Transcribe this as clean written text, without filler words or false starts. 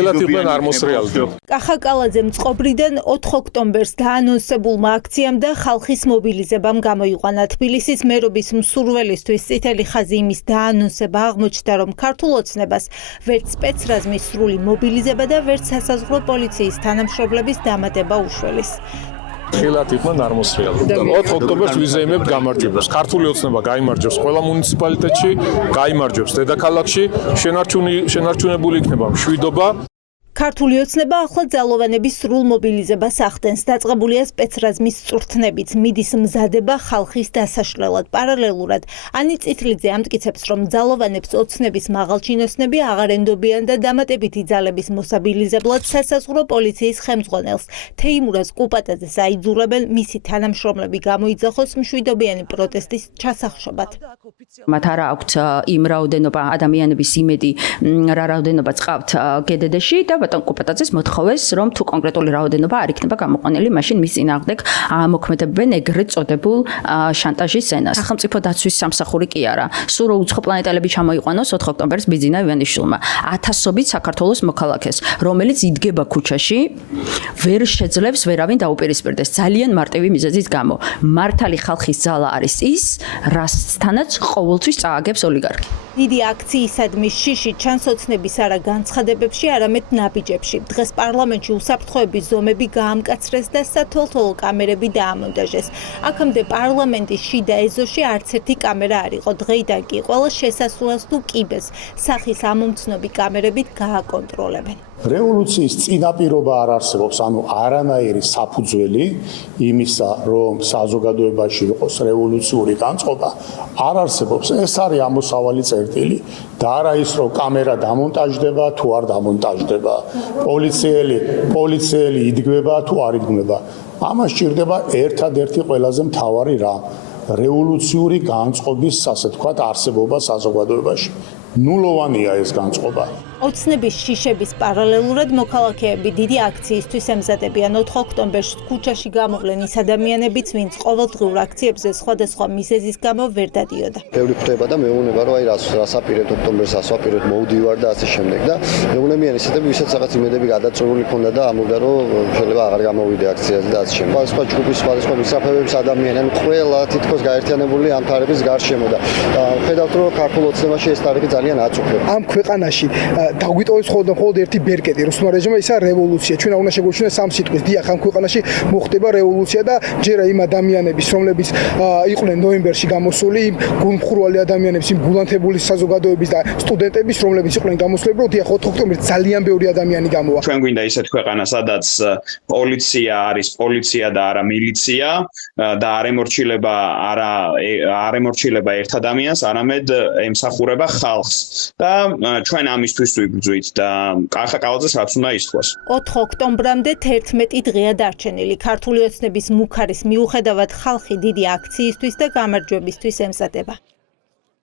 ხილათ იყვნენ არ მოსრიალდნენ. კახა კალაძემ წყობრიდან 4 ოქტომბერს დაანონსებულმა აქციამ და ხალხის მობილიზებამ გამოიყვანა. თბილისის მერობის მსურველისთვის წითელი ხაზი იმის დაანონსება აღმოჩნდა, რომ ქართულ ოცნებას ვერც სპეცრაზმის სრული მობილიზება და ვერც სასაზღვრო პოლიციის თანამშრომლების დამატება უშველის. ხილათ იყვნენ არ მოსრიალდნენ. 4 ოქტომბერს ვიზეიმებთ გამარჯვებას. ქართული ოცნება გაიმარჯვებს ყველა მუნიციპალიტეტში, გაიმარჯვებს დედაქალაქში, შენარჩუნებული იქნება მშვიდობა. ქართული ოცნება ახლა ძალოვანების სრულ მობილიზებას ახდენს. დაწყებულია სპეცრაზმის წვრთნებით, მიდის მზადება ხალხის დასაშლელად. პარალელურად ანი წითლიძე ამტკიცებს, რომ ძალოვანებს ოცნების მაღალჩინოსნები აღარ ენდობიან და დამატებითი ძალების მოსაბილიზებლად სასაზღვრო პოლიციის ხელმძღვანელს თეიმურაზ კუპატაძეს აიძულებენ მისი თანამშრომლები გამოიძახოს მშვიდობიანი პროტესტის ჩასახშობად. მათ არ აქვთ იმ რაოდენობა ადამიანების იმედი, რა რაოდენობა წყავთ გედედეში და ბატონ კუპატაძეს მოთხოვეს, რომ თუ კონკრეტული რაოდენობა არ იქნება გამოყვანილი, მაშინ მის წინააღმდეგ ამოქმედებენ ეგრეთ წოდებულ შანტაჟის ენას. სახელმწიფო დაცვის სამსახური კი არა. სულ რო უცხო პლანეტელები ჩამოიყვანოს 4 ოქტომბერს ბიძინა ივანიშვილმა. ათასობით საქართველოს მოქალაქეს, რომელიც იდგება ქუჩაში, ვერ შეძლებს ვერავინ დაუპირისპირდეს. ძალიან მარტივი მიზეზის გამო. მართალი ხალხის ძალა არის ის, რასთანაც ყოველთვის წააგებს ოლიგარქი. დიდი აქციისადმი შიში ჩანს ოცნების არა განცხადებებში, არამედ ნაბიჯებში. დღეს პარლამენტში უსაფრთხოების ზომები გაამკაცრეს და სათვალთვალო კამერები დაამონტაჟეს. აქამდე პარლამენტის შიდა ეზოში არც ერთი კამერა არ იყო. დღეიდან კი ყველა შესასვლელს თუ კიბეს სახის ამომცნობი კამერებით გააკონტროლებენ. რევოლუციის წინაპირობა არ არსებობს, ანუ არანაირი საფუძველი იმისა, რომ საზოგადოებაში იყოს რევოლუციური განწყობა, არ არსებობს. ეს არის ამოსავალი წერტილი და არა ის, რომ კამერა დამონტაჟდება თუ არ დამონტაჟდება, პოლიციელი იდგმება თუ არ იდგმება. ამას სჭირდება ერთადერთი ყველაზე მთავარი რამ, რევოლუციური განწყობის, ასე ვთქვათ, არსებობა საზოგადოებაში. ნულოვანია ეს განწყობა. ოცნების შიშების პარალელურად მოქალაქეები დიდი აქციისთვის ემზადებიან. 4 ოქტომბერს ქუჩაში გამოვლენ ის ადამიანებიც, ვინც ყოველდღიურ აქციებზე სხვადასხვა მიზეზის გამო ვერ დადიოდა. ბევრი ხვდება და მეუბნება, რომ აი რას აპირებთ ოქტომბერს, ასვაპირებთ, მოვდივარ და ასე შემდეგ და მეუბნებიან ისეთები, ვისაც რაღაც იმედები გადაწყვეტილი ქონდა და ამბობდა, რომ შეიძლება აღარ გამოვიდე აქციაზე და ასე შემდეგ. სხვა ჯგუფის სხვადასხვა მისაფრებების ადამიანები ყველა თითქოს გაერთიანებული ამ თარიღის გარშემო და ხედავთ, რომ ქართულ ოცნებაში ეს თარიღი ძალიან აწუხებს. ამ ქვეყანაში დაგვიტოვებს მხოლოდ ერთი ბერკეტი რუსულმა რეჟიმმა, ისა რევოლუცია. ჩვენ უნდა შეგვეჩვენოს სამ სიტყვას. დიახ, ამ ქვეყანაში მოხდება რევოლუცია და ჯერა იმ ადამიანების, რომლებიც იყვნენ ნოემბერში გამოსული, იმ გულმხურვალი ადამიანების, იმ გულანთებული საზოგადოების და სტუდენტების, რომლებიც იყვნენ გამოსულები, რომ დიახ, 4 ოქტომბერს ძალიან ბევრი ადამიანი გამოვა. ჩვენ გვინდა ისეთ ქვეყანა, სადაც პოლიცია არის პოლიცია და არა მილიცია და არ ემორჩილება ერთ ადამიანს, არამედ ემსახურება ხალხს. და ჩვენ ამისთვის ვიბრძვით და კახა კალაძეს რაც უნდა ისხვას. 4 ოქტომბრამდე 11 დღეა დარჩენილი. ქართული ოცნების მუქარის მიუხედავად ხალხი დიდი აქციისთვის და გამარჯვებისთვის ემზადება.